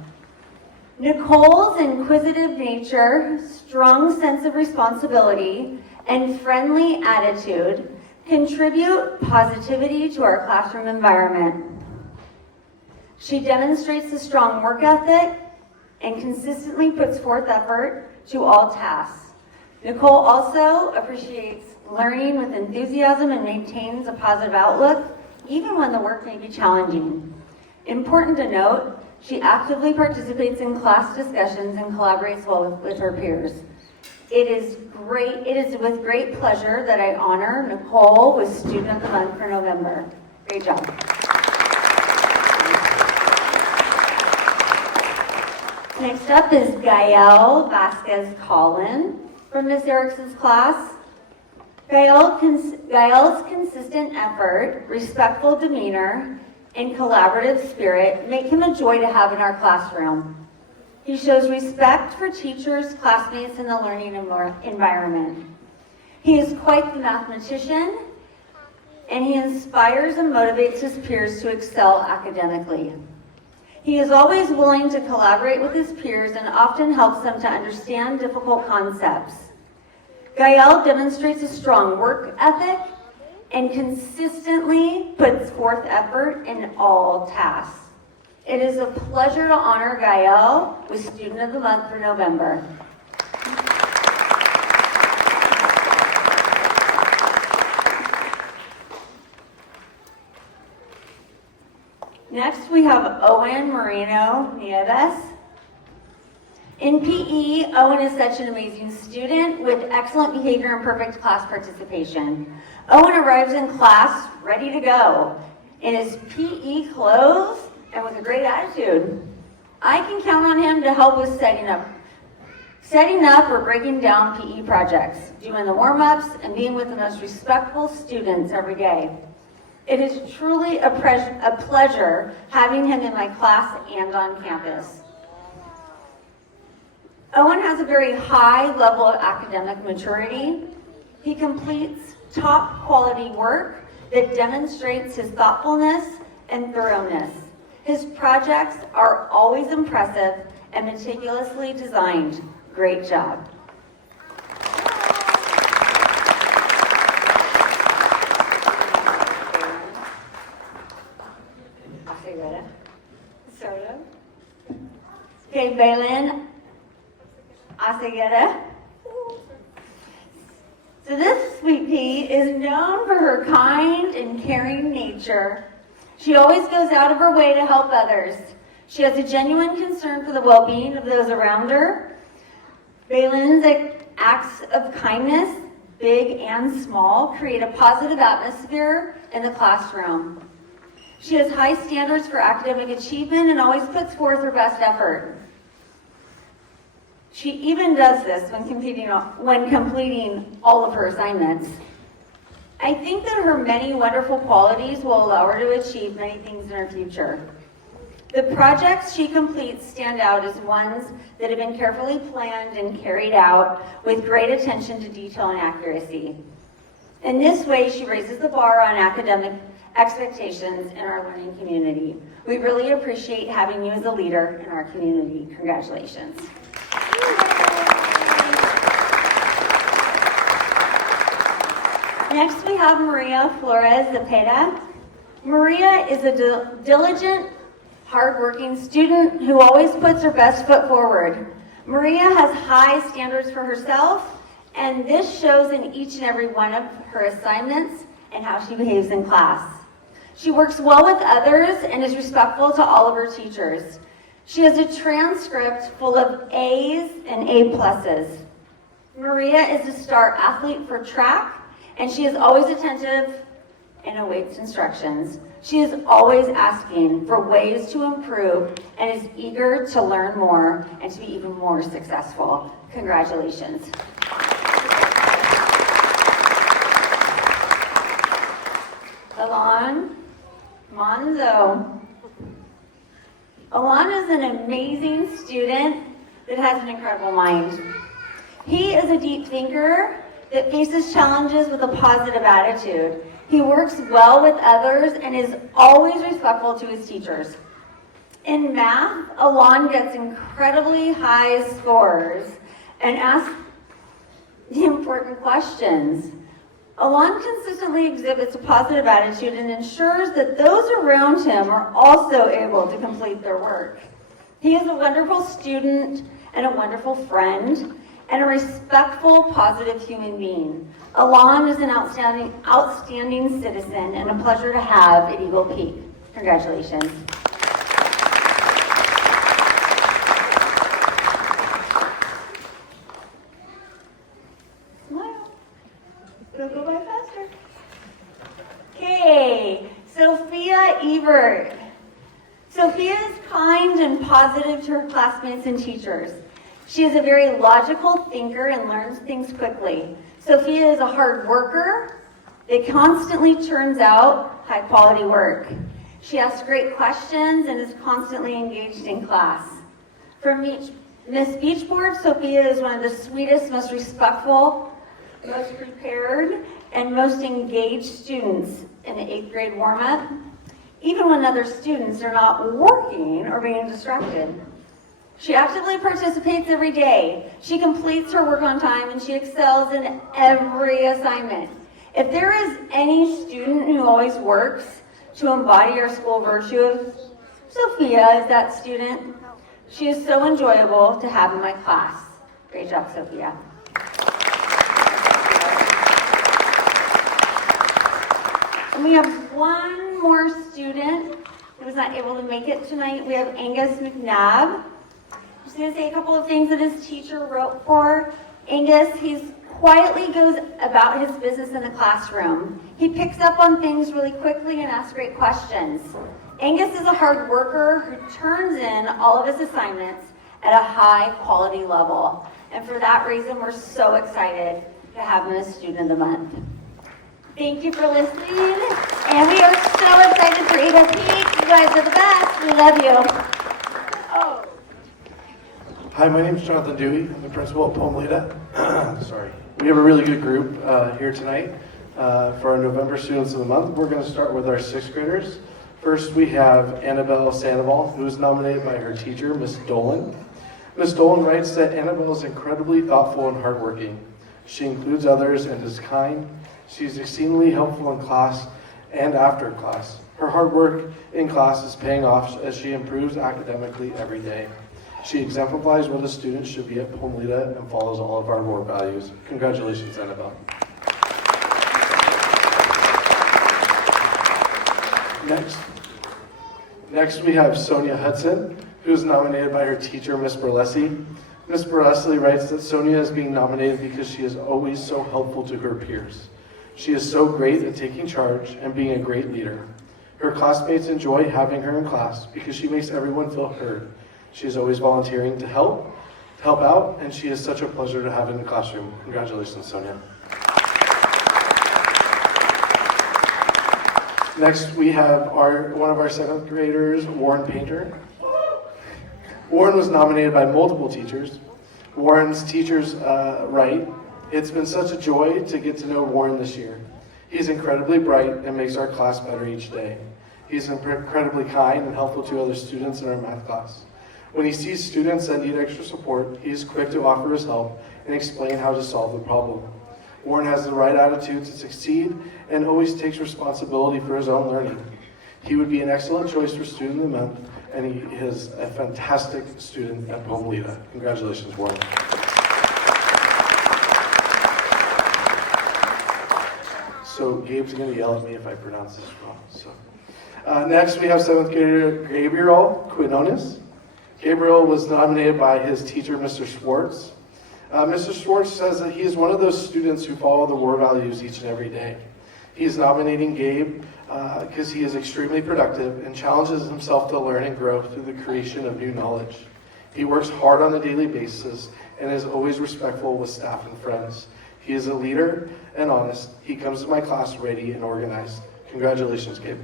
Nicole's inquisitive nature, strong sense of responsibility, and friendly attitude contribute positivity to our classroom environment. She demonstrates a strong work ethic and consistently puts forth effort to all tasks. Nicole also appreciates learning with enthusiasm and maintains a positive outlook, even when the work may be challenging. Important to note, she actively participates in class discussions and collaborates well with her peers. It is with great pleasure that I honor Nicole with Student of the Month for November. Great job. Next up is Gael Vasquez-Collin from Miss Erickson's class. Gael's consistent effort, respectful demeanor, and collaborative spirit make him a joy to have in our classroom. He shows respect for teachers, classmates, and the learning environment. He is quite the mathematician, and he inspires and motivates his peers to excel academically. He is always willing to collaborate with his peers and often helps them to understand difficult concepts. Gael demonstrates a strong work ethic and consistently puts forth effort in all tasks. It is a pleasure to honor Gael with Student of the Month for November. Next, we have Owen Moreno Nieves. In PE, Owen is such an amazing student with excellent behavior and perfect class participation. Owen arrives in class ready to go in his PE clothes and with a great attitude. I can count on him to help with setting up or breaking down PE projects, doing the warm-ups, and being with the most respectful students every day. It is truly a pleasure having him in my class and on campus. Owen has a very high level of academic maturity. He completes top quality work that demonstrates his thoughtfulness and thoroughness. His projects are always impressive and meticulously designed. Great job. Okay, Bailyn Aceguera. So this sweet pea is known for her kind and caring nature. She always goes out of her way to help others. She has a genuine concern for the well-being of those around her. Bailyn's acts of kindness, big and small, create a positive atmosphere in the classroom. She has high standards for academic achievement and always puts forth her best effort. She even does this when completing all of her assignments. I think that her many wonderful qualities will allow her to achieve many things in her future. The projects she completes stand out as ones that have been carefully planned and carried out with great attention to detail and accuracy. In this way, she raises the bar on academic expectations in our learning community. We really appreciate having you as a leader in our community. Congratulations. Next, we have Maria Flores Zepeda. Maria is a diligent, hardworking student who always puts her best foot forward. Maria has high standards for herself, and this shows in each and every one of her assignments and how she behaves in class. She works well with others and is respectful to all of her teachers. She has a transcript full of A's and A+. Maria is a star athlete for track, and she is always attentive and awaits instructions. She is always asking for ways to improve and is eager to learn more and to be even more successful. Congratulations. Alon Monzo. Alon is an amazing student that has an incredible mind. He is a deep thinker that faces challenges with a positive attitude. He works well with others and is always respectful to his teachers. In math, Alon gets incredibly high scores and asks the important questions. Alon consistently exhibits a positive attitude and ensures that those around him are also able to complete their work. He is a wonderful student and a wonderful friend and a respectful, positive human being. Alon is an outstanding citizen and a pleasure to have at Eagle Peak. Congratulations. Sophia Ebert. Sophia is kind and positive to her classmates and teachers. She is a very logical thinker and learns things quickly. Sophia is a hard worker that constantly churns out high quality work. She asks great questions and is constantly engaged in class. For Miss Beachboard, Sophia is one of the sweetest, most respectful, most prepared, and most engaged students in the 8th grade warm-up, even when other students are not working or being distracted. She actively participates every day. She completes her work on time and she excels in every assignment. If there is any student who always works to embody our school virtues, Sophia is that student. She is so enjoyable to have in my class. Great job, Sophia. And we have one more student who was not able to make it tonight. We have Angus McNabb. I'm just going to say a couple of things that his teacher wrote for Angus. He quietly goes about his business in the classroom. He picks up on things really quickly and asks great questions. Angus is a hard worker who turns in all of his assignments at a high quality level. And for that reason, we're so excited to have him as Student of the Month. Thank you for listening. And we are so excited for Eagle Peak. You guys are the best. We love you. Oh. Hi, my name is Jonathan Dewey. I'm the principal at Pomlita. Sorry. We have a really good group here tonight for our November Students of the Month. We're going to start with our 6th graders. First, we have Annabelle Sandoval, who is nominated by her teacher, Miss Dolan. Miss Dolan writes that Annabelle is incredibly thoughtful and hardworking. She includes others and is kind. She's exceedingly helpful in class and after class. Her hard work in class is paying off as she improves academically every day. She exemplifies what a student should be at Pomlita and follows all of our core values. Congratulations, Annabelle. Next we have Sonia Hudson, who is nominated by her teacher, Miss Burlesi. Miss Burlesi writes that Sonia is being nominated because she is always so helpful to her peers. She is so great at taking charge and being a great leader. Her classmates enjoy having her in class because she makes everyone feel heard. She is always volunteering to help out, and she is such a pleasure to have in the classroom. Congratulations, Sonia. Next, we have one of our 7th graders, Warren Painter. Warren was nominated by multiple teachers. Warren's teachers write, "It's been such a joy to get to know Warren this year. He's incredibly bright and makes our class better each day. He's incredibly kind and helpful to other students in our math class. When he sees students that need extra support, he is quick to offer his help and explain how to solve the problem. Warren has the right attitude to succeed and always takes responsibility for his own learning. He would be an excellent choice for Student of the Month, and he is a fantastic student at Pomlita. Congratulations, Warren." So Gabe's going to yell at me if I pronounce this wrong. Next, we have 7th grader Gabriel Quinones. Gabriel was nominated by his teacher, Mr. Schwartz. Mr. Schwartz says that he is one of those students who follow the war values each and every day. He is nominating Gabe because he is extremely productive and challenges himself to learn and grow through the creation of new knowledge. He works hard on a daily basis and is always respectful with staff and friends. He is a leader and honest. He comes to my class ready and organized. Congratulations, Gabe.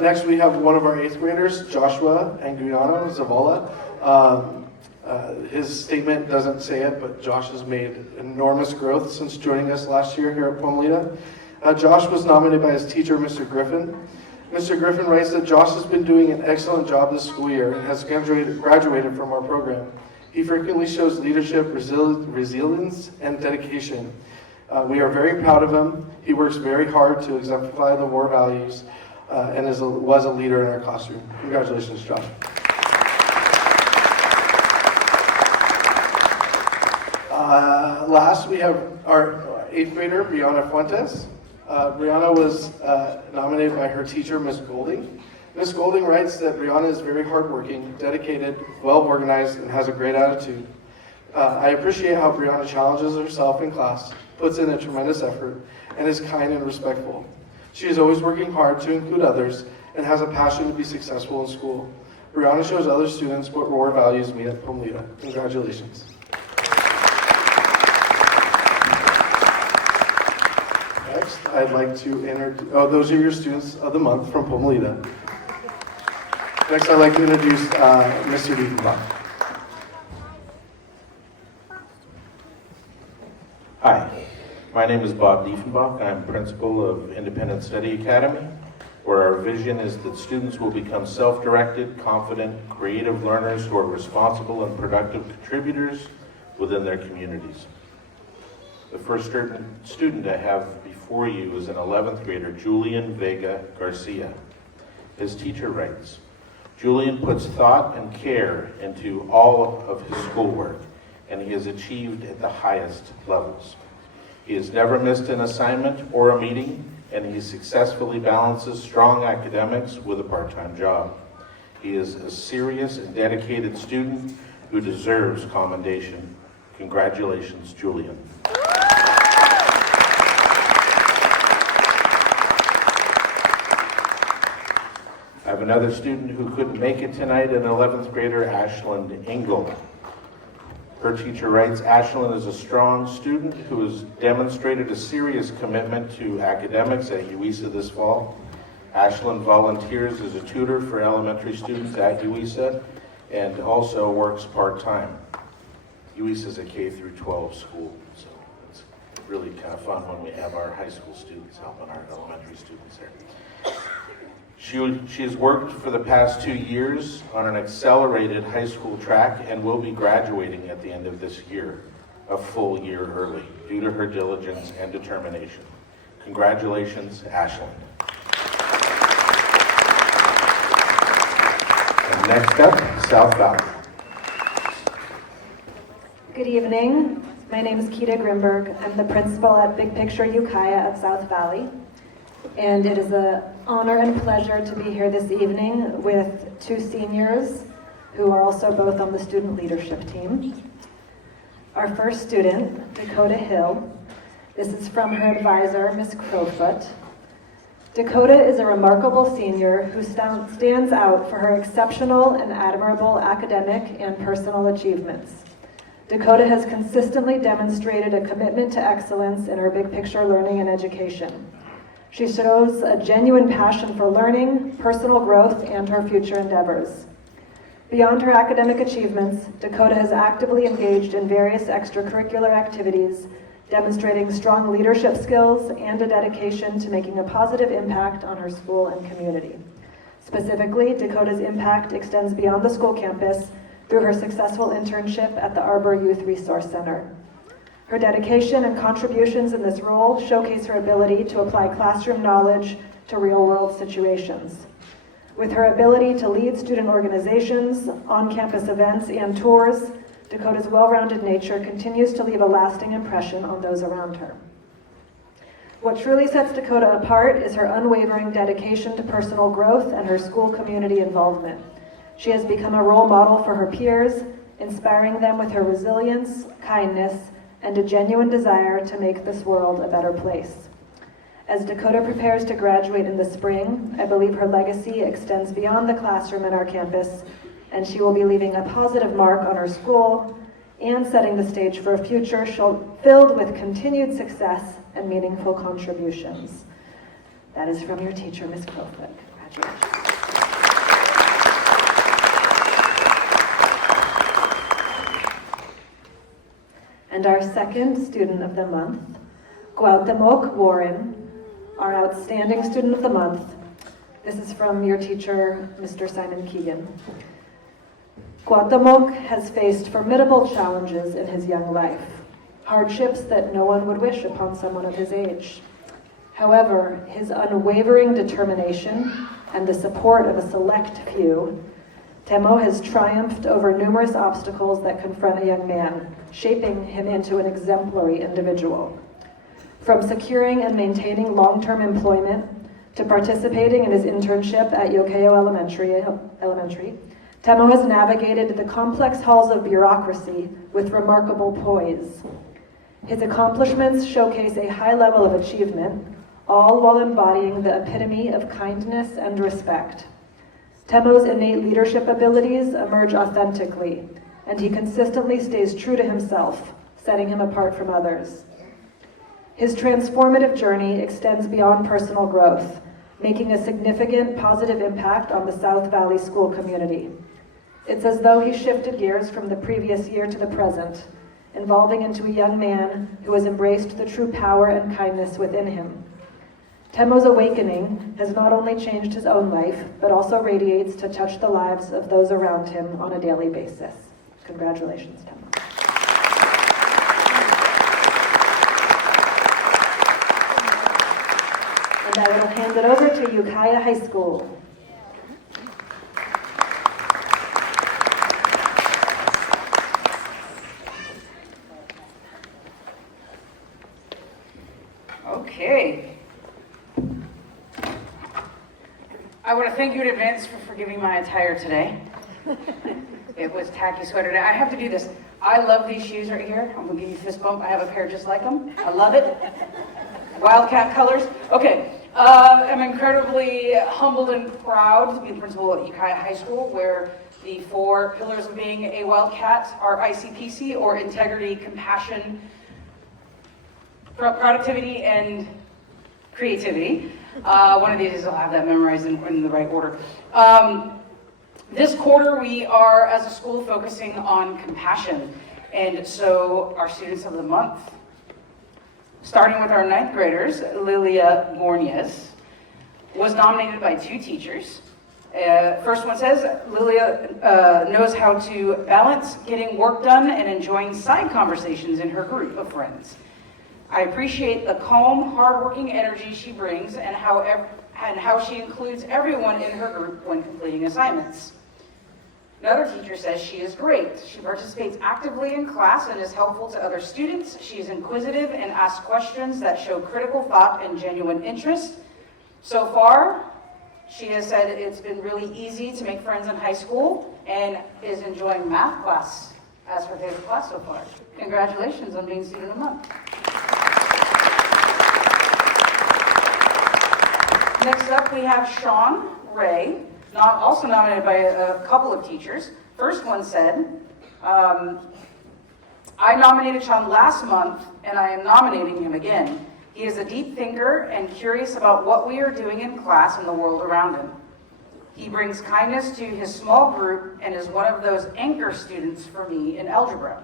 Next, we have one of our 8th graders, Joshua Anguiano Zavala. His statement doesn't say it, but Josh has made enormous growth since joining us last year here at Pomlita. Josh was nominated by his teacher, Mr. Griffin. Mr. Griffin writes that Josh has been doing an excellent job this school year and has graduated from our program. He frequently shows leadership, resilience, and dedication. We are very proud of him. He works very hard to exemplify the war values and was a leader in our classroom. Congratulations, Josh. Last, we have our 8th grader, Brianna Fuentes. Brianna was nominated by her teacher, Miss Golding. Miss Golding writes that Brianna is very hardworking, dedicated, well organized, and has a great attitude. I appreciate how Brianna challenges herself in class, puts in a tremendous effort, and is kind and respectful. She is always working hard to include others and has a passion to be successful in school. Brianna shows other students what Roar values mean at Pomlita. Congratulations. Next, I'd like to introduce, those are your students of the month from Pomlita. Next, I'd like to introduce Mr. Diefenbach. Hi, my name is Bob Diefenbach. I'm principal of Independent Study Academy, where our vision is that students will become self-directed, confident, creative learners who are responsible and productive contributors within their communities. The first student I have before you is an 11th grader, Julian Vega Garcia. His teacher writes, Julian puts thought and care into all of his schoolwork, and he has achieved at the highest levels. He has never missed an assignment or a meeting, and he successfully balances strong academics with a part-time job. He is a serious and dedicated student who deserves commendation. Congratulations, Julian. I have another student who couldn't make it tonight, an 11th grader, Ashland Engel. Her teacher writes, Ashland is a strong student who has demonstrated a serious commitment to academics at UISA this fall. Ashland volunteers as a tutor for elementary students at UISA and also works part-time. UISA is a K-12 school, so it's really kind of fun when we have our high school students helping our elementary students there. She has worked for the past 2 years on an accelerated high school track and will be graduating at the end of this year, a full year early, due to her diligence and determination. Congratulations, Ashland. And next up, South Valley. Good evening. My name is Keita Grimberg. I'm the principal at Big Picture Ukiah at South Valley. And it is an honor and pleasure to be here this evening with 2 seniors who are also both on the student leadership team. Our first student, Dakota Hill. This is from her advisor, Ms. Crowfoot. Dakota is a remarkable senior who stands out for her exceptional and admirable academic and personal achievements. Dakota has consistently demonstrated a commitment to excellence in her big picture learning and education. She shows a genuine passion for learning, personal growth, and her future endeavors. Beyond her academic achievements, Dakota has actively engaged in various extracurricular activities, demonstrating strong leadership skills and a dedication to making a positive impact on her school and community. Specifically, Dakota's impact extends beyond the school campus through her successful internship at the Arbor Youth Resource Center. Her dedication and contributions in this role showcase her ability to apply classroom knowledge to real-world situations. With her ability to lead student organizations, on-campus events, and tours, Dakota's well-rounded nature continues to leave a lasting impression on those around her. What truly sets Dakota apart is her unwavering dedication to personal growth and her school community involvement. She has become a role model for her peers, inspiring them with her resilience, kindness, and a genuine desire to make this world a better place. As Dakota prepares to graduate in the spring, I believe her legacy extends beyond the classroom in our campus, and she will be leaving a positive mark on her school and setting the stage for a future filled with continued success and meaningful contributions. That is from your teacher, Ms. Crowfoot. Congratulations. And our second student of the month, Cuauhtemoc Warren, our outstanding student of the month. This is from your teacher, Mr. Simon Keegan. Cuauhtemoc has faced formidable challenges in his young life, hardships that no one would wish upon someone of his age. However, his unwavering determination and the support of a select few, Temo has triumphed over numerous obstacles that confront a young man, shaping him into an exemplary individual. From securing and maintaining long-term employment to participating in his internship at Yokayo Elementary, Temo has navigated the complex halls of bureaucracy with remarkable poise. His accomplishments showcase a high level of achievement, all while embodying the epitome of kindness and respect. Temo's innate leadership abilities emerge authentically, and he consistently stays true to himself, setting him apart from others. His transformative journey extends beyond personal growth, making a significant positive impact on the South Valley school community. It's as though he shifted gears from the previous year to the present, evolving into a young man who has embraced the true power and kindness within him. Temo's awakening has not only changed his own life, but also radiates to touch the lives of those around him on a daily basis. Congratulations, Temo. And I will hand it over to Ukiah High School. Okay. I want to thank you in advance for forgiving my attire today. It was tacky sweater day. I have to do this. I love these shoes right here. I'm going to give you a fist bump. I have a pair just like them. I love it. Wildcat colors. Okay. I'm incredibly humbled and proud to be the principal at Ukiah High School, where the 4 pillars of being a Wildcat are ICPC, or integrity, compassion, productivity, and creativity. One of these I'll have that memorized in the right order. This quarter we are, as a school, focusing on compassion. And so our students of the month, starting with our 9th graders, Lilia Mornez, was nominated by 2 teachers. First one says, Lilia knows how to balance getting work done and enjoying side conversations in her group of friends. I appreciate the calm, hardworking energy she brings and how she includes everyone in her group when completing assignments. Another teacher says she is great. She participates actively in class and is helpful to other students. She is inquisitive and asks questions that show critical thought and genuine interest. So far, she has said it's been really easy to make friends in high school and is enjoying math class as her favorite class so far. Congratulations on being Student of the Month. Next up, we have Sean Ray, also nominated by a couple of teachers. First one said, I nominated Sean last month, and I am nominating him again. He is a deep thinker and curious about what we are doing in class and the world around him. He brings kindness to his small group and is one of those anchor students for me in algebra.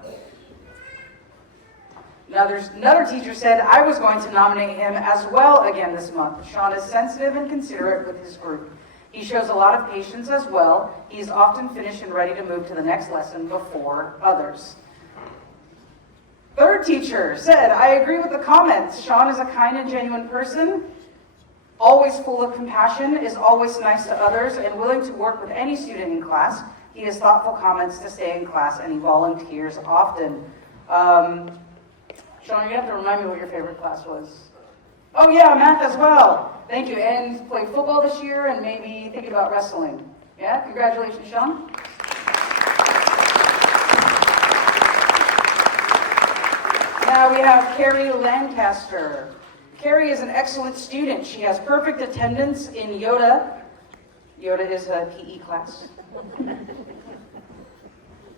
Another teacher said I was going to nominate him as well again this month. Sean is sensitive and considerate with his group. He shows a lot of patience as well. He is often finished and ready to move to the next lesson before others. Third teacher said, I agree with the comments. Sean is a kind and genuine person, always full of compassion, is always nice to others, and willing to work with any student in class. He has thoughtful comments to stay in class, and he volunteers often. Sean, you have to remind me what your favorite class was. Oh yeah, math as well. Thank you. And played football this year and maybe think about wrestling. Yeah, congratulations, Sean. Now we have Carrie Lancaster. Carrie is an excellent student. She has perfect attendance in Yoda. Yoda is a PE class.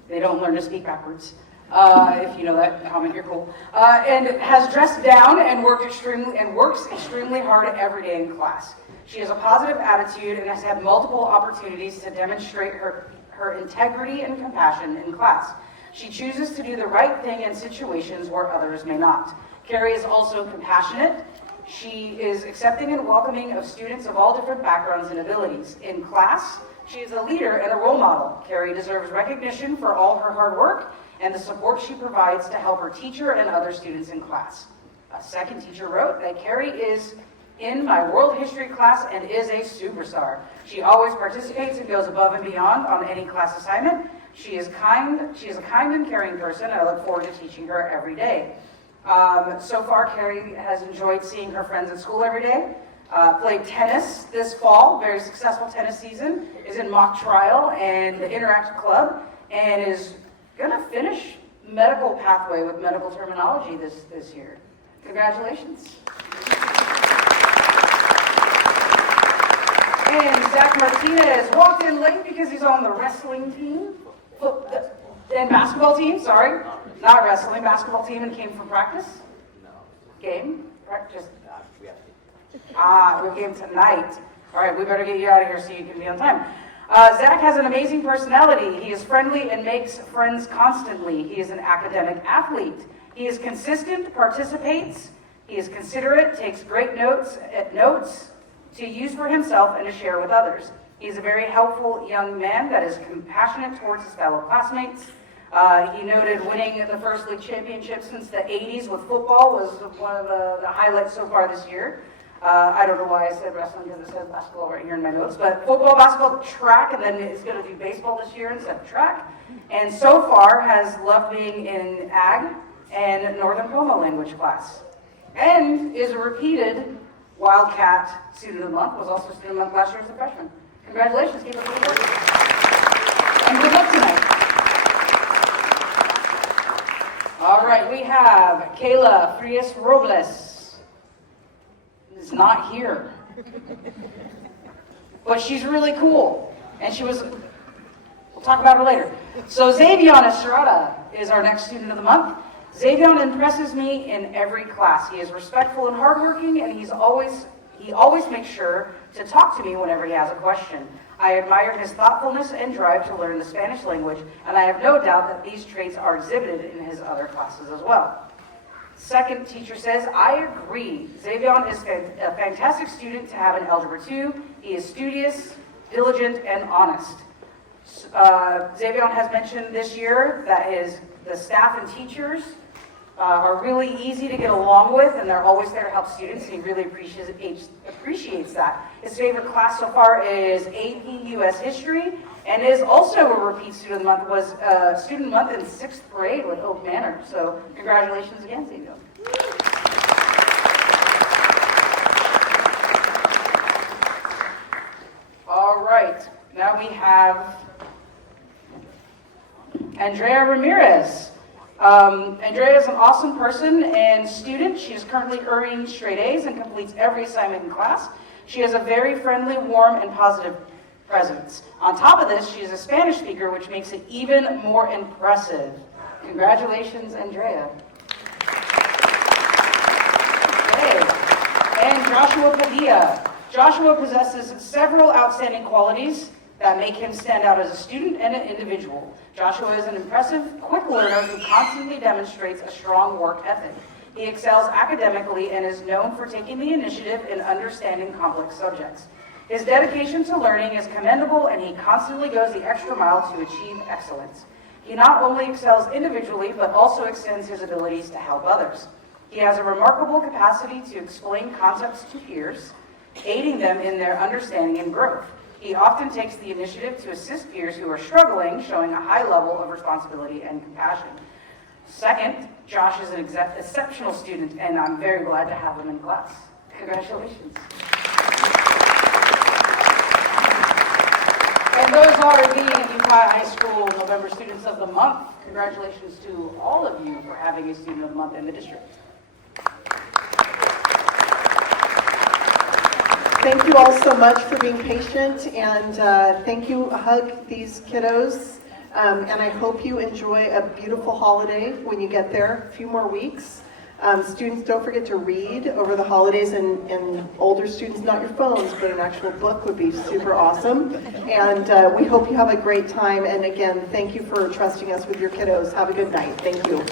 They don't learn to speak backwards. If you know that comment, you're cool. And has dressed down and works extremely hard every day in class. She has a positive attitude and has had multiple opportunities to demonstrate her integrity and compassion in class. She chooses to do the right thing in situations where others may not. Carrie is also compassionate. She is accepting and welcoming of students of all different backgrounds and abilities. In class, she is a leader and a role model. Carrie deserves recognition for all her hard work and the support she provides to help her teacher and other students in class. A second teacher wrote that Carrie is in my world history class and is a superstar. She always participates and goes above and beyond on any class assignment. She is a kind and caring person, and I look forward to teaching her every day. So far, Carrie has enjoyed seeing her friends at school every day. Played tennis this fall, very successful tennis season, is in mock trial and the Interactive Club, and is going to finish medical pathway with medical terminology this year. Congratulations. And Zach Martinez walked in late because he's on the wrestling team, and basketball team, sorry. Not wrestling, basketball team, and came from practice? No. Game? Practice? We game tonight. All right, we better get you out of here so you can be on time. Zach has an amazing personality. He is friendly and makes friends constantly. He is an academic athlete. He is consistent, participates. He is considerate, takes great notes to use for himself and to share with others. He is a very helpful young man that is compassionate towards his fellow classmates. He noted winning the first league championship since the 80s with football was one of the highlights so far this year. I don't know why I said wrestling because it says basketball right here in my notes, but football, basketball, track, and then it's going to do baseball this year instead of track. And so far has loved being in ag and Northern Como language class. And is a repeated Wildcat Student of the Month, was also Student of the Month last year as a freshman. Congratulations, keep up the good work. And good luck tonight. All right, we have Kayla Frias Robles. Is not here. But she's really cool. And we'll talk about her later. So Xavion Estrada is our next Student of the Month. Xavion impresses me in every class. He is respectful and hardworking, and he always makes sure to talk to me whenever he has a question. I admire his thoughtfulness and drive to learn the Spanish language, and I have no doubt that these traits are exhibited in his other classes as well. Second teacher says, I agree. Xavion is a fantastic student to have in Algebra 2. He is studious, diligent, and honest. Xavion has mentioned this year that the staff and teachers are really easy to get along with, and they're always there to help students, and he really appreciates that. His favorite class so far is AP US History, and is also a repeat Student of the Month, was Student of the Month in 6th grade with Oak Manor. So congratulations again, Xavier. All right, now we have Andrea Ramirez. Andrea is an awesome person and student. She is currently earning straight A's and completes every assignment in class. She has a very friendly, warm, and positive presence. On top of this, she is a Spanish speaker, which makes it even more impressive. Congratulations, Andrea. Okay. And Joshua Padilla. Joshua possesses several outstanding qualities that make him stand out as a student and an individual. Joshua is an impressive, quick learner who constantly demonstrates a strong work ethic. He excels academically and is known for taking the initiative in understanding complex subjects. His dedication to learning is commendable, and he constantly goes the extra mile to achieve excellence. He not only excels individually, but also extends his abilities to help others. He has a remarkable capacity to explain concepts to peers, aiding them in their understanding and growth. He often takes the initiative to assist peers who are struggling, showing a high level of responsibility and compassion. Second, Josh is an exceptional student, and I'm very glad to have him in class. Congratulations. And those are the Ukiah High School November Students of the Month. Congratulations to all of you for having a Student of the Month in the district. Thank you all so much for being patient, and thank you. Hug these kiddos, and I hope you enjoy a beautiful holiday when you get there, a few more weeks. Students, don't forget to read over the holidays, and older students, not your phones, but an actual book would be super awesome. And we hope you have a great time, and again, thank you for trusting us with your kiddos. Have a good night. Thank you.